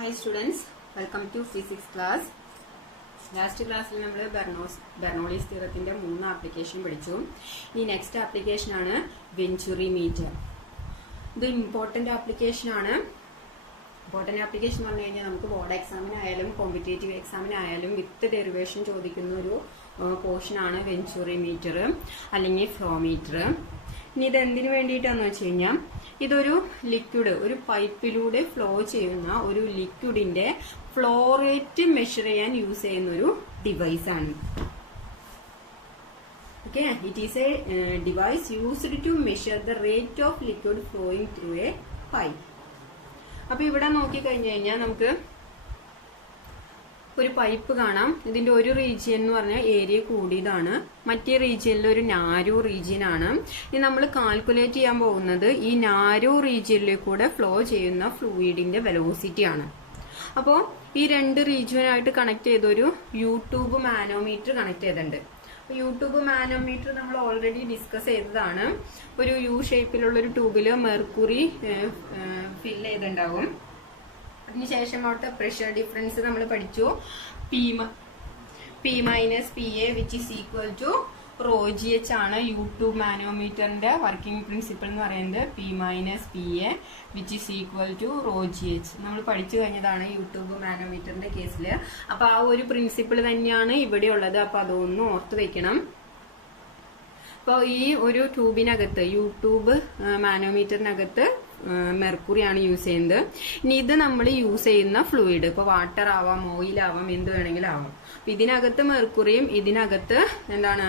Hi students, welcome to physics class. Last class we have Bernoulli's theorem 3 application പഠിച്ചു. ഈ next application ആണ് Venturi meter. ഇത് important application ആണ്. Important application എന്ന് പറഞ്ഞു കഴിഞ്ഞാൽ നമുക്ക് ബോർഡ് എക്സാമിന് ആയാലും കോമ്പറ്റേറ്റീവ് എക്സാമിന് ആയാലും വിത്ത് ഡെറിവേഷൻ ചോദിക്കുന്ന ഒരു പോർഷൻ ആണ് വെഞ്ചുറി മീറ്റർ അല്ലെങ്കിൽ ഫ്ലോ മീറ്റർ. ഇനി ഇത് എന്തിനു വേണ്ടിയിട്ടാന്ന് വെച്ച് കഴിഞ്ഞാൽ ഇതൊരു ലിക്വിഡ് ഒരു പൈപ്പിലൂടെ ഫ്ലോ ചെയ്യുന്ന ഒരു ലിക്വിഡിന്റെ ഫ്ലോ റേറ്റ് മെഷർ ചെയ്യാൻ യൂസ് ചെയ്യുന്ന ഒരു ഡിവൈസ് ആണ്. Okay, it is a device used to measure the rate of liquid flowing through a pipe. അപ്പൊ ഇവിടെ നോക്കി കഴിഞ്ഞു കഴിഞ്ഞാൽ നമുക്ക് ഒരു പൈപ്പ് കാണാം. ഇതിന്റെ ഒരു റീജിയൻ എന്ന് പറഞ്ഞാൽ ഏരിയ കൂടിയതാണ്, മറ്റേ റീജിയനിൽ ഒരു നാരോ റീജിയൻ ആണ്. ഇനി നമ്മൾ കാൽക്കുലേറ്റ് ചെയ്യാൻ പോകുന്നത് ഈ നാരോ റീജിയനിലേക്ക് കൂടെ ഫ്ലോ ചെയ്യുന്ന ഫ്ലൂയിഡിന്റെ വെലോസിറ്റി ആണ്. അപ്പോൾ ഈ രണ്ട് റീജിയനായിട്ട് കണക്ട് ചെയ്തൊരു യൂട്യൂബ് മാനോമീറ്റർ കണക്ട് ചെയ്തിട്ടുണ്ട്. യൂട്യൂബ് മാനോമീറ്റർ നമ്മൾ ഓൾറെഡി ഡിസ്കസ് ചെയ്തതാണ്. ഒരു യു ഷേപ്പിലുള്ള ഒരു ട്യൂബില് മെർക്കുറി ഫിൽ ചെയ്തിട്ടുണ്ടാവും. അതിനുശേഷം അവിടുത്തെ പ്രഷർ ഡിഫറൻസ് നമ്മൾ പഠിച്ചു. P minus P A which is equal to rho G H ആണ് യൂട്യൂബ് മാനോമീറ്ററിന്റെ വർക്കിംഗ് പ്രിൻസിപ്പിൾ എന്ന് പറയുന്നത്. P minus P A which is equal to rho G H നമ്മൾ പഠിച്ചു കഴിഞ്ഞതാണ് യൂട്യൂബ് മാനോമീറ്ററിന്റെ കേസിൽ. അപ്പൊ ആ ഒരു പ്രിൻസിപ്പിൾ തന്നെയാണ് ഇവിടെ ഉള്ളത്. അപ്പൊ അതൊന്നും ഓർത്ത് വെക്കണം. അപ്പോൾ ഈ ഒരു ട്യൂബിനകത്ത് യൂട്യൂബ് മാനോമീറ്ററിനകത്ത് മെർക്കുറി ആണ് യൂസ് ചെയ്യുന്നത്. ഇനി ഇത് നമ്മൾ യൂസ് ചെയ്യുന്ന ഫ്ലൂയിഡ് ഇപ്പൊ വാട്ടർ ആവാം, ഓയിൽ ആവാം, എന്ത് വേണമെങ്കിലും ആവാം. അപ്പൊ ഇതിനകത്ത് മെർക്കുറിയും ഇതിനകത്ത് എന്താണ്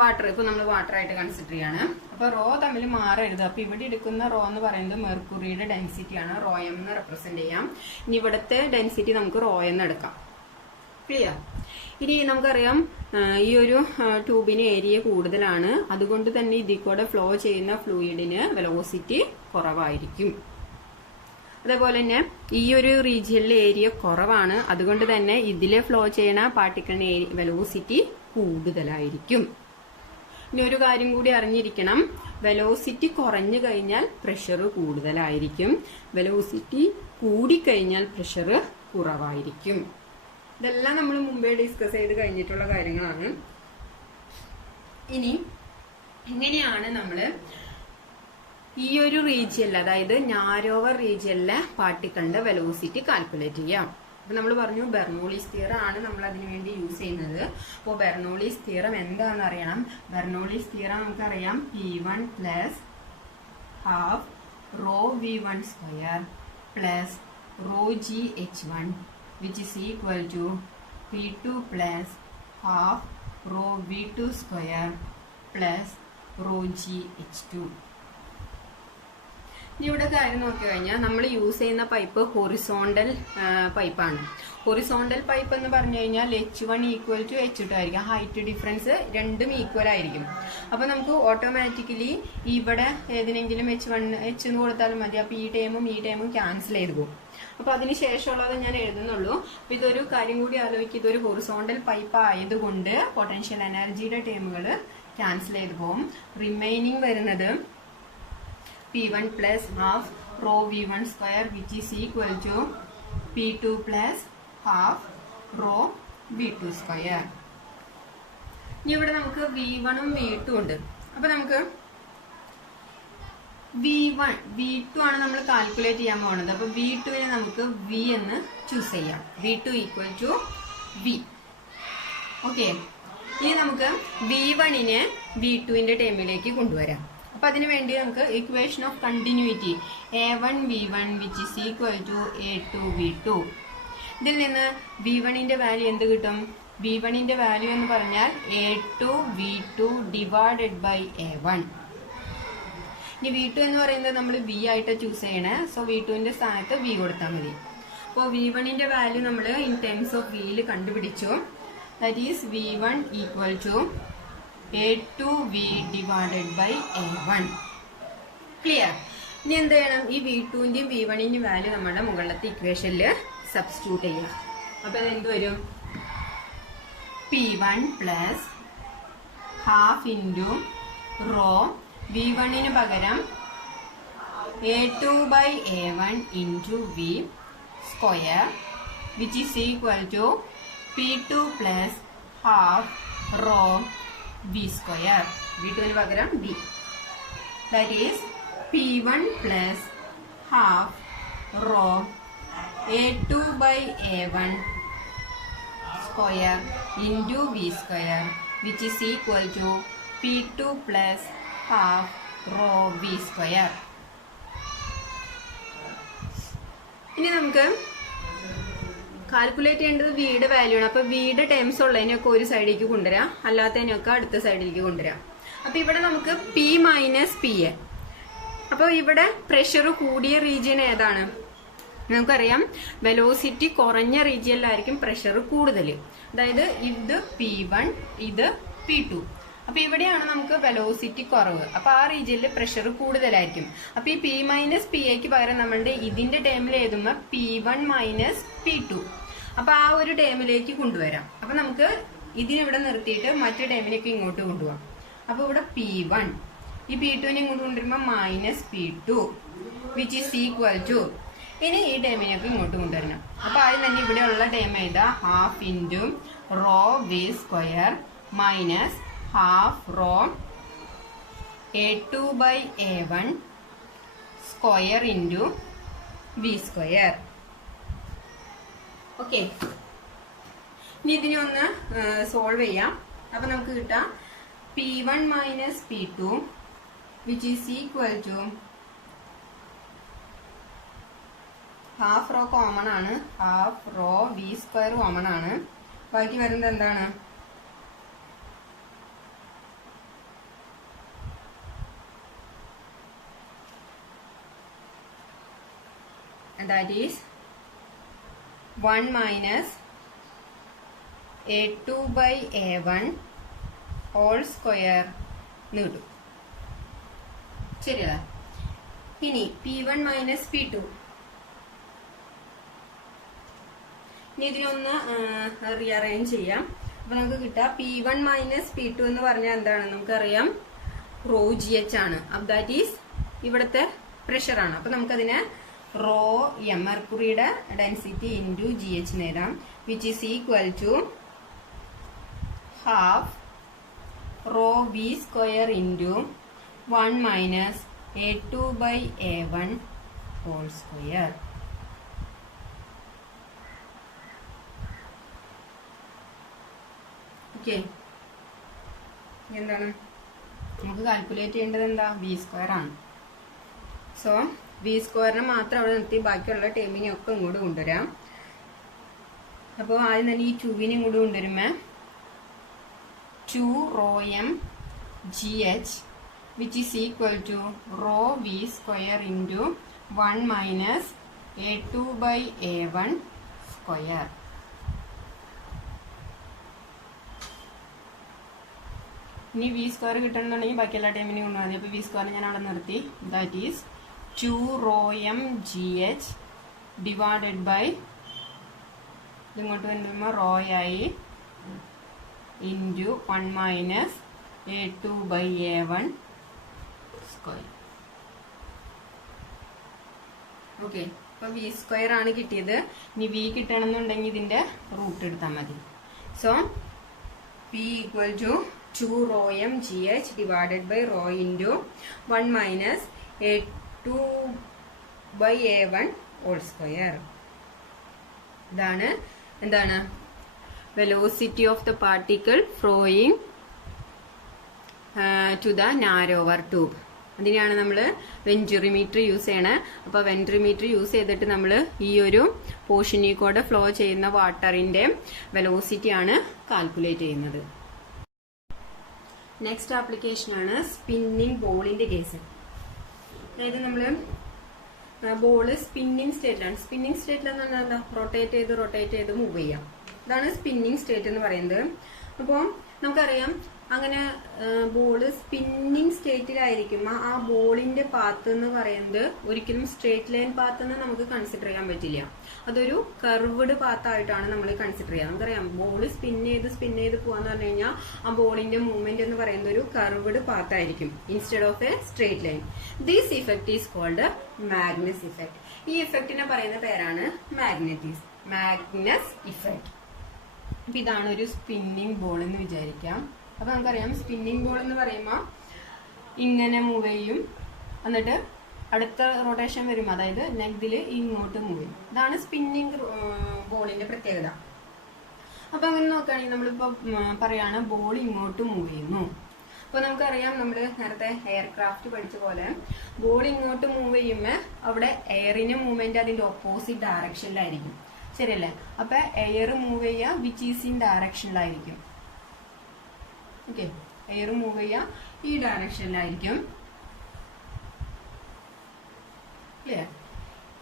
വാട്ടർ, ഇപ്പൊ നമ്മൾ വാട്ടർ ആയിട്ട് കൺസിഡർ ചെയ്യാണ്. അപ്പൊ റോ തമ്മിൽ മാറരുത്. അപ്പൊ ഇവിടെ എടുക്കുന്ന റോ എന്ന് പറയുന്നത് മെർക്കുറിയുടെ ഡെൻസിറ്റി ആണ്, റോ എം എന്ന് റെപ്രസെന്റ് ചെയ്യാം. ഇനി ഇവിടുത്തെ ഡെൻസിറ്റി നമുക്ക് റോ എന്ന് എടുക്കാം. ക്ലിയർ? ഇനി നമുക്കറിയാം ഈ ഒരു ട്യൂബിന് ഏരിയ കൂടുതലാണ്, അതുകൊണ്ട് തന്നെ ഇതിൽ കൂടെ ഫ്ലോ ചെയ്യുന്ന ഫ്ലൂയിഡിന് വെലോസിറ്റി കുറവായിരിക്കും. അതേപോലെ തന്നെ ഈ ഒരു റീജിയനിലെ ഏരിയ കുറവാണ്, അതുകൊണ്ട് തന്നെ ഇതിലെ ഫ്ലോ ചെയ്യുന്ന പാർട്ടിക്കിളിന് വെലോസിറ്റി കൂടുതലായിരിക്കും. ഇനി ഒരു കാര്യം കൂടി അറിഞ്ഞിരിക്കണം, വെലോസിറ്റി കുറഞ്ഞു കഴിഞ്ഞാൽ പ്രഷർ കൂടുതലായിരിക്കും, വെലോസിറ്റി കൂടിക്കഴിഞ്ഞാൽ പ്രഷർ കുറവായിരിക്കും. ഇതെല്ലാം നമ്മൾ മുമ്പേ ഡിസ്കസ് ചെയ്ത് കഴിഞ്ഞിട്ടുള്ള കാര്യങ്ങളാണ്. ഇനി എങ്ങനെയാണ് നമ്മൾ ഈ ഒരു റീജിയനിൽ, അതായത് നാരോവർ റീജിയനിലെ പാർട്ടിക്കിളിന്റെ വെലോസിറ്റി കാൽക്കുലേറ്റ് ചെയ്യാം. അപ്പൊ നമ്മൾ പറഞ്ഞു ബെർണോളിസ് തിയറം ആണ് നമ്മൾ അതിനു വേണ്ടി യൂസ് ചെയ്യുന്നത്. അപ്പോൾ ബെർണോളിസ് തിയറം എന്താണെന്ന് അറിയണം. ബെർണോളിസ് തിയറം നമുക്കറിയാം, P1 plus half raw V1 square plus rho GH1 which is equal to P2 plus half rho V2 square plus rho GH2. ഇവിടെ കാര്യം നോക്കി കഴിഞ്ഞാൽ നമ്മൾ യൂസ് ചെയ്യുന്ന പൈപ്പ് ഹൊറിസോണ്ടൽ പൈപ്പാണ്. ഹൊറിസോണ്ടൽ പൈപ്പ് എന്ന് പറഞ്ഞു കഴിഞ്ഞാൽ H1 ഈക്വൽ ടു H2 ആയിരിക്കും. ഹൈറ്റ് ഡിഫറൻസ് രണ്ടും ഈക്വൽ ആയിരിക്കും. അപ്പൊ നമുക്ക് ഓട്ടോമാറ്റിക്കലി ഇവിടെ ഏതിനെങ്കിലും H1 H എന്ന് കൊടുത്താലും മതി. അപ്പൊ ഈ ടൈമും ക്യാൻസൽ ചെയ്ത് പോകും. അപ്പൊ അതിന് ശേഷമുള്ളത് ഞാൻ എഴുതുന്നുള്ളൂ. അപ്പൊ ഇതൊരു കാര്യം കൂടി ആലോചിക്കുക, ഇതൊരു ഹൊറിസോണ്ടൽ പൈപ്പ് ആയതുകൊണ്ട് പൊട്ടൻഷ്യൽ എനർജിയുടെ ടേമുകൾ ക്യാൻസൽ ചെയ്ത് പോകും. റിമൈനിങ് വരുന്നത് P1 plus half rho V1 square which is equal to P2 plus half rho V2 square. ഇനി ഇവിടെ നമുക്ക് V1 ഉം V2 ഉണ്ട്. അപ്പൊ നമുക്ക് V1 V2 ആണ് നമ്മൾ കാൽക്കുലേറ്റ് ചെയ്യാൻ പോകുന്നത്. അപ്പൊ V2നെ നമുക്ക് V എന്ന് ചൂസ് ചെയ്യാം. V2 equal to V. Okay, ഇനി നമുക്ക് V1നെ V2ന്റെ ടേമിലേക്ക് കൊണ്ടുവരാം. അപ്പൊ അതിനു വേണ്ടി നമുക്ക് equation of continuity A1 V1 which is equal to A2 V2. ഇതിൽ നിന്ന് V1ന്റെ വാല്യൂ എന്ത് കിട്ടും? V1ന്റെ വാല്യൂ എന്ന് പറഞ്ഞാൽ A2 V2 divided by A1. ഇനി V2 എന്ന് പറയുന്നത് നമ്മൾ V ആയിട്ട് ചൂസ് ചെയ്യണേ. സോ V2ന്റെ സ്ഥാനത്ത് V കൊടുത്താൽ മതി. അപ്പോൾ V1ന്റെ വാല്യൂ നമ്മൾ ഇൻ ടേംസ് ഓഫ് Vയിൽ കണ്ടുപിടിച്ചു. That is V1 equal to A2V divided by A1. Clear? ഇനി എന്ത് ചെയ്യണം? ഈ V2ന്റെയും V1ന്റെയും വാല്യൂ നമ്മുടെ മുകളിലത്തെ ഇക്വേഷനിൽ സബ്സ്റ്റിറ്റ്യൂട്ട് ചെയ്യാം. അപ്പൊ അതെന്ത് വരും? P1 plus half into rho V1ന് പകരം A2 by A1 into V square which is equal to P2 plus half rho V square. V2 ന് പകരം V. That is P1 plus half rho A2 by A1 square into V square which is equal to P2 plus half rho V square. ഇനി നമുക്ക് calculate ചെയ്യേണ്ടത് വിയുടെ value ആണ്. അപ്പൊ വിയുടെ terms ഉള്ളതിനൊക്കെ ഒരു സൈഡിലേക്ക് കൊണ്ടുവരാം, അല്ലാത്തതിനൊക്കെ അടുത്ത സൈഡിലേക്ക് കൊണ്ടുവരാം. അപ്പൊ ഇവിടെ നമുക്ക് പി മൈനസ് പി എ. അപ്പൊ ഇവിടെ പ്രഷർ കൂടിയ റീജിയൻ ഏതാണ്? നമുക്കറിയാം വെലോസിറ്റി കുറഞ്ഞ റീജിയനിലായിരിക്കും പ്രഷർ കൂടുതൽ. അതായത് ഇത് P1, ഇത് P2. അപ്പൊ ഇവിടെയാണ് നമുക്ക് വെലോസിറ്റി കുറവ്. അപ്പൊ ആ റീജിയനിൽ പ്രഷർ കൂടുതലായിരിക്കും. അപ്പൊ ഈ പി മൈനസ് പി എക്ക് പകരം നമ്മളുടെ ഇതിന്റെ ടേമിൽ എഴുതുമ്പോൾ P1 മൈനസ് P2. അപ്പൊ ആ ഒരു ടേമിലേക്ക് കൊണ്ടുവരാം. അപ്പൊ നമുക്ക് ഇതിനിവിടെ നിർത്തിയിട്ട് മറ്റു ടേമിലേക്ക് ഇങ്ങോട്ട് കൊണ്ടുപോകാം. അപ്പൊ ഇവിടെ P1, ഈ P2നെ ഇങ്ങോട്ട് കൊണ്ടുവരുമ്പോൾ minus P2 which is equal to, ഇനി ഈ ടേമിനൊക്കെ ഇങ്ങോട്ട് കൊണ്ടുവരണം. അപ്പൊ ആദ്യം തന്നെ ഇവിടെയുള്ള ടേം എഴുതാ half into rho V square minus half rho A2 by A1 square into V square. Okay, ഇനി ഇതിനെ ഒന്ന് സോൾവ് ചെയ്യാം. അപ്പൊ നമുക്ക് കിട്ടാം P1 minus P2 which is equal to half rho common ആണ്, half rho V square common ആണ്. ബാക്കി വരുന്നത് എന്താണ്? that is 1 minus A2 by A1 whole square എന്ന് കിട്ടും. ശരിയല്ല? ഇനി P1 മൈനസ് P2, ഇനി ഇതിനൊന്ന് റീഅറേഞ്ച് ചെയ്യാം. അപ്പൊ നമുക്ക് കിട്ടാം P1 മൈനസ് P2 എന്ന് പറഞ്ഞാൽ എന്താണ്? നമുക്കറിയാം റോ ജി എച്ച് ആണ്. അപ്പൊ ദാറ്റ് ഈസ് ഇവിടുത്തെ പ്രഷർ ആണ്. അപ്പൊ നമുക്കതിനെ റോ എം, മെർക്കുറിയുടെ ഡെൻസിറ്റി ഇൻറ്റു ജി എച്ച് നേടാം, which is equal to half rho V square into 1 minus A2 by A1 whole square. Okay, എന്താണ് നമുക്ക് കാൽക്കുലേറ്റ് ചെയ്യേണ്ടത്? എന്താ? വി സ്ക്വയർ ആണ്. സോ വി സ്ക്വയറിനെ മാത്രം അവിടെ നിർത്തി ബാക്കിയുള്ള ടേമിനെ ഒക്കെ ഇങ്ങോട്ട് കൊണ്ടുവരാം. അപ്പോൾ ആദ്യം തന്നെ ഈ 2വിനെ ഇങ്ങോട്ട് കൊണ്ടുവരുമ്പോൾ 2 rho M G H which is equal to rho V square into 1 minus A2 by A1 square. ഇനി വി സ്ക്വയർ കിട്ടണമെന്നുണ്ടെങ്കിൽ ബാക്കി എല്ലാ ടൈമിനും കൊണ്ടുപോകാം. മതി. അപ്പോൾ വി സ്ക്വയർ ഞാൻ അവിടെ നിർത്തി. That is 2 rho M G H divided by ഇങ്ങോട്ട് വരുമ്പോൾ റോ ആയി into 1 minus A2 by A1 square. Okay, അപ്പോൾ വി സ്ക്വയർ ആണ് കിട്ടിയത്. ഇനി വി കിട്ടണമെന്നുണ്ടെങ്കിൽ ഇതിൻ്റെ റൂട്ട് എടുത്താൽ മതി. So P equal to 2 rho M G H divided by rho into 1 minus A2 by A1 whole square. ഇതാണ് എന്താണ്? Velocity of the particle flowing to the narrower tube. അതിനാണ് നമ്മൾ വെൻറ്റുറിമീറ്റർ യൂസ് ചെയ്യണേ. അപ്പോൾ വെൻറ്റുറിമീറ്റർ യൂസ് ചെയ്തിട്ട് നമ്മൾ ഈ ഒരു പോർഷനിൽ കൂടെ ഫ്ലോ ചെയ്യുന്ന വാട്ടറിന്റെ വെലോസിറ്റി ആണ് കാൽക്കുലേറ്റ് ചെയ്യുന്നത്. നെക്സ്റ്റ് ആപ്ലിക്കേഷൻ ആണ് സ്പിന്നിങ് ബോളിന്റെ കേസ്. അതായത് നമ്മൾ ബോള് സ്പിന്നിങ് സ്റ്റേറ്റിലാണ്. സ്പിന്നിങ് സ്റ്റേറ്റിൽ എന്ന് പറഞ്ഞാൽ എന്താ? റൊട്ടേറ്റ് ചെയ്ത് മൂവ് ചെയ്യാം. ഇതാണ് സ്പിന്നിങ് സ്റ്റേറ്റ് എന്ന് പറയുന്നത്. അപ്പോൾ നമുക്കറിയാം അങ്ങനെ ബോള് സ്പിന്നിങ് സ്റ്റേറ്റിലായിരിക്കുമ്പോൾ ആ ബോളിന്റെ പാത്ത് എന്ന് പറയുന്നത് ഒരിക്കലും സ്ട്രേറ്റ് ലൈൻ പാത്ത് എന്ന് നമുക്ക് കൺസിഡർ ചെയ്യാൻ പറ്റില്ല. അതൊരു കർവ്ഡ് പാത്തായിട്ടാണ് നമ്മൾ കൺസിഡർ ചെയ്യുക. നമുക്കറിയാം ബോൾ സ്പിൻ ചെയ്ത് പോകാന്ന് പറഞ്ഞു കഴിഞ്ഞാൽ ആ ബോളിന്റെ മൂവ്മെന്റ് എന്ന് പറയുന്നത് ഒരു കർവ്ഡ് പാത്തായിരിക്കും instead of a straight line. This effect is called Magnus effect. ഈ ഇഫക്റ്റിനെ പറയുന്ന പേരാണ് മാഗ്നസ് ഇഫക്റ്റ്. അപ്പൊ ഇതാണ് ഒരു സ്പിന്നിങ് ബോൾ എന്ന് വിചാരിക്കാം. അപ്പൊ നമുക്കറിയാം സ്പിന്നിങ് ബോൾ എന്ന് പറയുമ്പോൾ ഇങ്ങനെ മൂവ് ചെയ്യും, എന്നിട്ട് അടുത്ത റൊട്ടേഷൻ വരും, അതായത് നെഗില് ഇങ്ങോട്ട് മൂവ് ചെയ്യും. ഇതാണ് സ്പിന്നിങ് ബോളിന്റെ പ്രത്യേകത. അപ്പൊ അങ്ങനെ നോക്കുകയാണെങ്കിൽ നമ്മളിപ്പോ പറയാണ് ബോൾ ഇങ്ങോട്ട് മൂവ് ചെയ്യുന്നു. അപ്പൊ നമുക്കറിയാം നമ്മള് നേരത്തെ എയർക്രാഫ്റ്റ് പഠിച്ച പോലെ ബോൾ ഇങ്ങോട്ട് മൂവ് ചെയ്യുമ്പോൾ അവിടെ എയറിന് മൂവ്മെന്റ് അതിന്റെ ഓപ്പോസിറ്റ് ഡയറക്ഷനിലായിരിക്കും, ശരിയല്ലേ? അപ്പൊ എയർ മൂവ് ചെയ്യുക വിച്ച് ഈസ് ഇൻ ഡയറക്ഷനിലായിരിക്കും. ഓക്കെ, എയർ മൂവ് ചെയ്യുക ഈ ഡയറക്ഷനിലായിരിക്കും. ക്ലിയർ?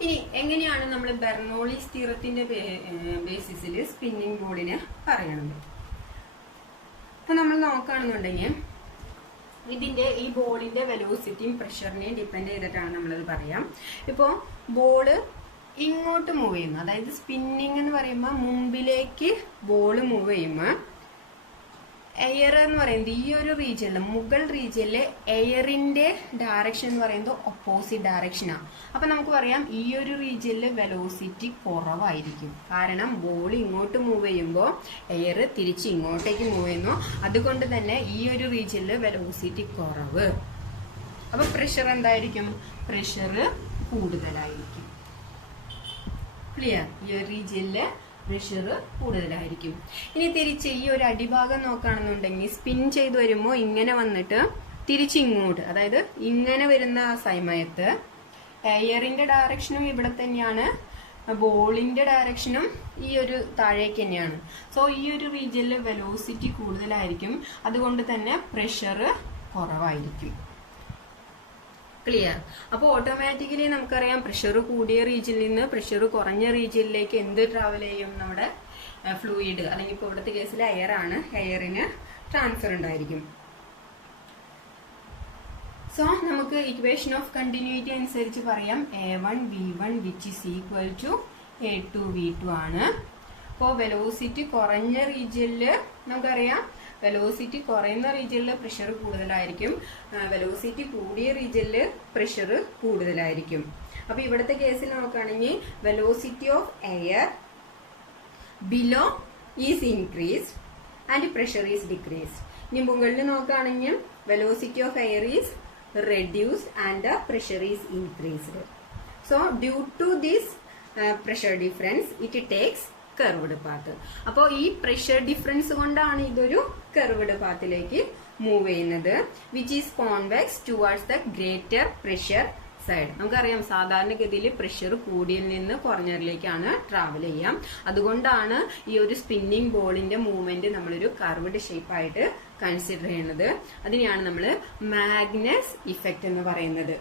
ഇനി എങ്ങനെയാണ് നമ്മൾ ബെർണോളിസ് തിയറത്തിന്റെ ബേസിസിൽ സ്പിന്നിങ് ബോളിനെ പറയണത്? അപ്പൊ നമ്മൾ നോക്കുകയാണെന്നുണ്ടെങ്കിൽ ഇതിന്റെ ഈ ബോളിന്റെ വെലോസിറ്റിയും പ്രഷറിനെയും ഡിപ്പെൻഡ് ചെയ്തിട്ടാണ് നമ്മളത് പറയാം. ഇപ്പോ ബോള് ഇങ്ങോട്ട് മൂവ് ചെയ്യുന്നു, അതായത് സ്പിന്നിങ് എന്ന് പറയുമ്പോൾ മുമ്പിലേക്ക് ബോള് മൂവ് ചെയ്യുമ്പോൾ എയർ എന്ന് പറയുന്നത് ഈ ഒരു റീജിയനിൽ മുകൾ റീജിയനിലെ എയറിന്റെ ഡയറക്ഷൻ എന്ന് പറയുന്നത് ഓപ്പോസിറ്റ് ഡയറക്ഷനാണ്. അപ്പൊ നമുക്ക് പറയാം ഈ ഒരു റീജിയനിൽ വെലോസിറ്റി കുറവായിരിക്കും, കാരണം ബോൾ ഇങ്ങോട്ട് മൂവ് ചെയ്യുമ്പോൾ എയർ തിരിച്ച് ഇങ്ങോട്ടേക്ക് മൂവ് ചെയ്യുന്നു. അതുകൊണ്ട് തന്നെ ഈ ഒരു റീജിയനിൽ വെലോസിറ്റി കുറവ്. അപ്പൊ പ്രഷർ എന്തായിരിക്കും? പ്രഷർ കൂടുതലായിരിക്കും. ക്ലിയർ? ഈ ഒരു റീജിയനില് പ്രഷർ കൂടുതലായിരിക്കും. ഇനി തിരിച്ച് ഈ ഒരു അടിഭാഗം നോക്കുകയാണെന്നുണ്ടെങ്കിൽ സ്പിൻ ചെയ്ത് വരുമ്പോൾ ഇങ്ങനെ വന്നിട്ട് തിരിച്ച് ഇങ്ങോട്ട്, അതായത് ഇങ്ങനെ വരുന്ന ആ സമയത്ത് എയറിന്റെ ഡയറക്ഷനും ഇവിടെ തന്നെയാണ്, ബോളിന്റെ ഡയറക്ഷനും ഈ ഒരു താഴേക്ക് തന്നെയാണ്. സോ ഈ ഒരു റീജിയനിൽ വെലോസിറ്റി കൂടുതലായിരിക്കും, അതുകൊണ്ട് തന്നെ പ്രഷർ കുറവായിരിക്കും. ക്ലിയർ? അപ്പോൾ ഓട്ടോമാറ്റിക്കലി നമുക്കറിയാം പ്രഷർ കൂടിയ റീജിയനിൽ നിന്ന് പ്രഷർ കുറഞ്ഞ റീജിയനിലേക്ക് എന്ത് ട്രാവൽ ചെയ്യും? നമ്മുടെ ഫ്ലൂയിഡ്, അല്ലെങ്കിൽ ഇപ്പോൾ ഇവിടുത്തെ കേസിൽ എയർ ആണ്, എയറിന് ട്രാൻസ്ഫർ ഉണ്ടായിരിക്കും. സോ നമുക്ക് ഇക്വേഷൻ ഓഫ് കണ്ടിന്യൂറ്റി അനുസരിച്ച് പറയാം A1 V1 which is equal to A2 V2 ആണ്. അപ്പോൾ വെലോസിറ്റി കുറഞ്ഞ റീജിയനിൽ നമുക്കറിയാം വെലോസിറ്റി കുറയുന്ന റീജിയനിൽ പ്രഷർ കൂടുതലായിരിക്കും, വെലോസിറ്റി കൂടിയ റീജിയനിൽ പ്രഷർ കൂടുതലായിരിക്കും. അപ്പൊ ഇവിടുത്തെ കേസിൽ നോക്കുകയാണെങ്കിൽ velocity of air below is increased and pressure is decreased. ഇനി മുകളിൽ നോക്കുകയാണെങ്കിൽ velocity of air is reduced and pressure is increased. So due to this pressure difference it takes curved path. അപ്പോൾ ഈ പ്രഷർ ഡിഫറൻസ് കൊണ്ടാണ് ഇതൊരു curved പാത്തിലേക്ക് move ചെയ്യുന്നത്, which is convex towards the greater pressure side. നമുക്കറിയാം സാധാരണഗതിയിൽ pressure കൂടിയതിൽ നിന്ന് കുറഞ്ഞതിലേക്കാണ് travel ചെയ്യാം. അതുകൊണ്ടാണ് ഈ ഒരു സ്പിന്നിങ് ബോളിന്റെ മൂവ്മെന്റ് നമ്മളൊരു കർവ്ഡ് ഷേപ്പ് ആയിട്ട് കൺസിഡർ ചെയ്യുന്നത്. അതിനെയാണ് നമ്മൾ മാഗ്നസ് ഇഫക്റ്റ് എന്ന് പറയുന്നത്.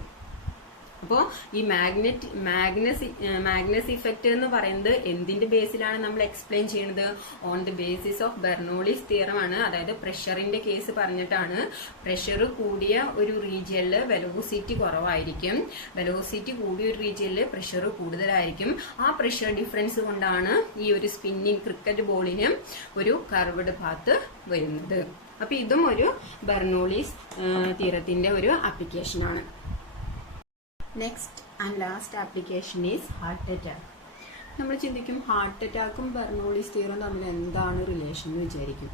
അപ്പോൾ ഈ മാഗ്നസ് ഇഫക്റ്റ് എന്ന് പറയുന്നത് എന്തിന്റെ ബേസിലാണ് നമ്മൾ എക്സ്പ്ലെയിൻ ചെയ്യുന്നത്? On the basis of Bernoulli's theorem ആണ്. അതായത് പ്രഷറിന്റെ കേസ് പറഞ്ഞിട്ടാണ്. പ്രഷർ കൂടിയ ഒരു റീജിയനിൽ വെലോസിറ്റി കുറവായിരിക്കും, വെലോസിറ്റി കൂടിയ ഒരു റീജിയനിൽ പ്രഷർ കൂടുതലായിരിക്കും. ആ പ്രഷർ ഡിഫറൻസ് കൊണ്ടാണ് ഈ ഒരു സ്പിന്നിങ് ക്രിക്കറ്റ് ബോളിന് ഒരു കർവ്ഡ് പാത്ത് വരുന്നത്. അപ്പൊ ഇതും ഒരു ബെർണോളിസ് തിയറത്തിന്റെ ഒരു ആപ്ലിക്കേഷൻ ആണ്. Next and last application is heart attack. നമ്മൾ ചിന്തിക്കും ഹാർട്ട് അറ്റാക്കും ബെർണോളിസ് തിയറും തമ്മിൽ എന്താണ് റിലേഷൻ എന്ന് വിചാരിക്കും.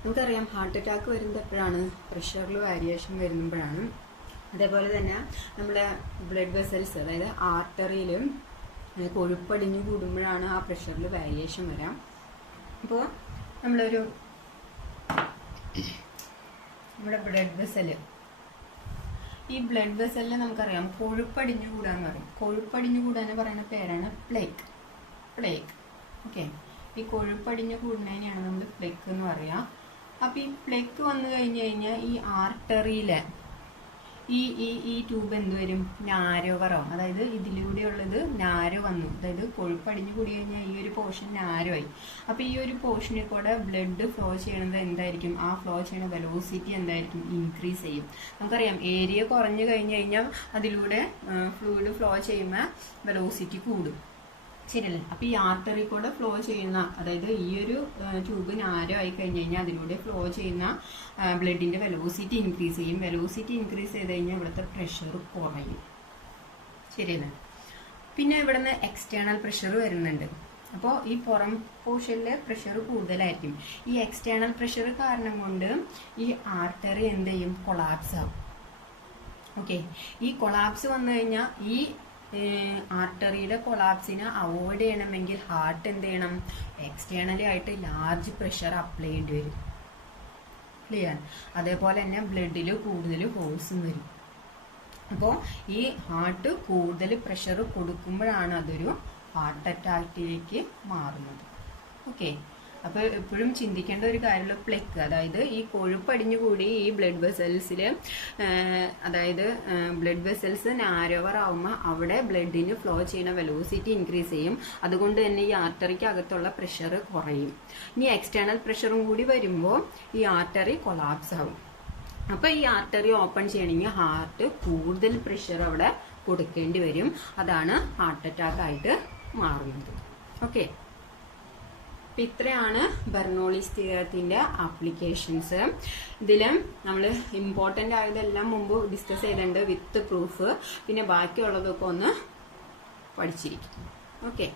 നമുക്കറിയാം ഹാർട്ട് അറ്റാക്ക് വരുന്നത് എപ്പോഴാണ്? പ്രഷറിൽ വേരിയേഷൻ വരുമ്പോഴാണ്. അതേപോലെ തന്നെ നമ്മുടെ ബ്ലഡ് വെസൽസ്, അതായത് ആർട്ടറിയിലും കൊഴുപ്പടിഞ്ഞു കൂടുമ്പോഴാണ് ആ പ്രഷറിൽ വേരിയേഷൻ വരാം. അപ്പോൾ നമ്മുടെ ബ്ലഡ് വെസല്, ഈ ബ്ലഡ് വെസലിന് നമുക്കറിയാം കൊഴുപ്പടിഞ്ഞു കൂടാന്ന് പറയും. കൊഴുപ്പടിഞ്ഞു കൂടാന്ന് പറയുന്ന പേരാണ് പ്ലേക്ക്. ഓക്കെ, ഈ കൊഴുപ്പടിഞ്ഞു കൂടുന്നതിനെയാണ് നമ്മൾ പ്ലേക്ക് എന്ന് പറയാം. അപ്പൊ ഈ പ്ലേക്ക് വന്നു കഴിഞ്ഞു കഴിഞ്ഞാൽ ഈ ആർട്ടറിയിലെ ഈ ട്യൂബ് എന്ത് വരും? നാരോവറാവും. അതായത് ഇതിലൂടെ ഉള്ളത് നാരോ വന്നു, അതായത് കൊഴുപ്പടിഞ്ഞു കൂടി കഴിഞ്ഞാൽ ഈ ഒരു പോർഷൻ നാരോ ആയി. അപ്പൊ ഈ ഒരു പോർഷനിൽ കൂടെ ബ്ലഡ് ഫ്ലോ ചെയ്യണത് എന്തായിരിക്കും? ആ ഫ്ലോ ചെയ്യുന്ന വെലോസിറ്റി എന്തായിരിക്കും? ഇൻക്രീസ് ചെയ്യും. നമുക്കറിയാം ഏരിയ കുറഞ്ഞു കഴിഞ്ഞു കഴിഞ്ഞാൽ അതിലൂടെ ഫ്ലൂയിഡ് ഫ്ലോ ചെയ്യുമ്പോൾ വെലോസിറ്റി കൂടും, ശരിയല്ലേ? അപ്പൊ ഈ ആർട്ടറി കൂടെ ഫ്ലോ ചെയ്യുന്ന, അതായത് ഈ ഒരു ട്യൂബ് നാരോ ആയി കഴിഞ്ഞു കഴിഞ്ഞാൽ അതിലൂടെ ഫ്ലോ ചെയ്യുന്ന ബ്ലഡിന്റെ വെലോസിറ്റി ഇൻക്രീസ് ചെയ്യും. വെലോസിറ്റി ഇൻക്രീസ് ചെയ്ത് കഴിഞ്ഞാൽ ഇവിടുത്തെ പ്രഷർ കുറയും, ശരിയല്ലേ? പിന്നെ ഇവിടുന്ന് എക്സ്റ്റേണൽ പ്രഷർ വരുന്നുണ്ട്. അപ്പോൾ ഈ പുറം പോർഷനിൽ പ്രഷർ കൂടുതലായിരിക്കും. ഈ എക്സ്റ്റേണൽ പ്രഷർ കാരണം കൊണ്ട് ഈ ആർട്ടറി എന്ത് ചെയ്യും? കൊളാപ്സ് ആവും. ഓക്കെ, ഈ കൊളാപ്സ് വന്നു കഴിഞ്ഞാൽ ഈ ആർട്ടറിയുടെ കൊളാപ്സിനെ അവോയ്ഡ് ചെയ്യണമെങ്കിൽ ഹാർട്ട് എന്ത് ചെയ്യണം? എക്സ്റ്റേണലി ആയിട്ട് ലാർജ് പ്രഷർ അപ്ലൈ ചെയ്യേണ്ടി വരും. ക്ലിയർ? അതേപോലെ തന്നെ ബ്ലഡിൽ കൂടുതൽ ഫോഴ്സും വരും. അപ്പോൾ ഈ ഹാർട്ട് കൂടുതൽ പ്രഷർ കൊടുക്കുമ്പോഴാണ് അതൊരു ഹാർട്ട് അറ്റാക്കിലേക്ക് മാറുന്നത്. ഓക്കെ, അപ്പോൾ എപ്പോഴും ചിന്തിക്കേണ്ട ഒരു കാര്യമുള്ള പ്ലെക്ക്, അതായത് ഈ കൊഴുപ്പടിഞ്ഞുകൂടി ഈ ബ്ലഡ് വെസൽസിൽ, അതായത് ബ്ലഡ് വെസൽസ് നാരോവർ ആവുമ്പോൾ അവിടെ ബ്ലഡിന് ഫ്ലോ ചെയ്യുന്ന വെലോസിറ്റി ഇൻക്രീസ് ചെയ്യും. അതുകൊണ്ട് തന്നെ ഈ ആർട്ടറിക്ക് അകത്തുള്ള പ്രഷർ കുറയും. ഇനി എക്സ്റ്റേണൽ പ്രഷറും കൂടി വരുമ്പോൾ ഈ ആർട്ടറി കൊളാപ്സ് ആവും. അപ്പോൾ ഈ ആർട്ടറി ഓപ്പൺ ചെയ്യണമെങ്കിൽ ഹാർട്ട് കൂടുതൽ പ്രഷർ അവിടെ കൊടുക്കേണ്ടി വരും. അതാണ് ഹാർട്ട് അറ്റാക്ക് ആയിട്ട് മാറുന്നത്. ഓക്കെ, അപ്പം ഇത്രയാണ് ബെർണോളിസ് തിയറത്തിന്റെ ആപ്ലിക്കേഷൻസ്. ഇതിൽ നമ്മൾ ഇമ്പോർട്ടൻ്റ് ആയതെല്ലാം മുമ്പ് ഡിസ്കസ് ചെയ്തിട്ടുണ്ട് വിത്ത് പ്രൂഫ്. പിന്നെ ബാക്കിയുള്ളതൊക്കെ ഒന്ന് പഠിച്ചിരിക്കും. ഓക്കെ.